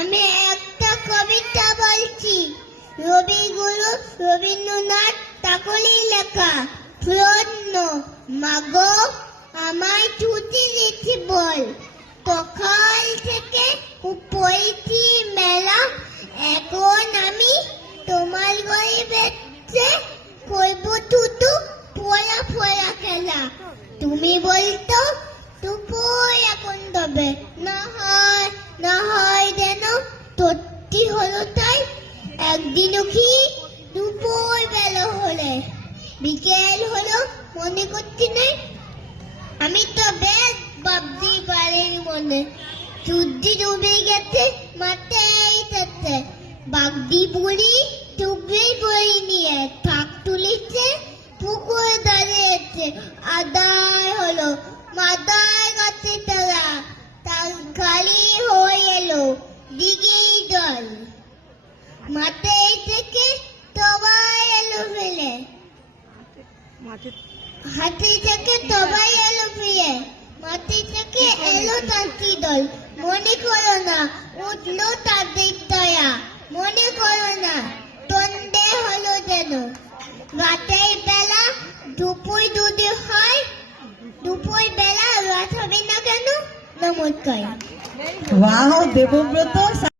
আমি একটা কবিতা বলছি। রবিগুরু রবীন্দ্রনাথ ঠাকুরের লেখা। প্রশ্ন, মাগো আমায় ছুটি দিতে বল। সকাল থেকে পড়েছি মেলা, এখন আমি তোমার ঘরে বেঁচে করবো শুধু ফোলা ফোলা খেলা। তুমি বলতো দুপুর এখন তবে না হয় যেন সত্যি হলো তাই। একদিনও কি দুপুর বেলা হলে বিকেল হলো মনে করতে নেই। আমি তো বেশ ভাবতে পারিনি মনে, সূর্য ডুবে গেছে মাথায় সাথে। বাগদি বুড়ি টুকরে বই নিয়ে থাক তুলেছে, পুকুর দাঁড়িয়েছে আদায় হলো মাথায় কাছে তারা। তার খালি হয়ে এলো দিঘির জল, মাথায় থেকে সবাই এলো ফেলে, হাতে থেকে সবাই এলো ফিরে, মাটি থেকে এলো তাঁতি দল। মনে করো না উঠলো তাদের দয়া, মনে করো না তন্দে হলো যেন। রাতের বেলা দুপুর দুধে হয়, দুপুর বেলা রাত হবে না কেন? নমস্কার। ওয়াও, দেবব্রত।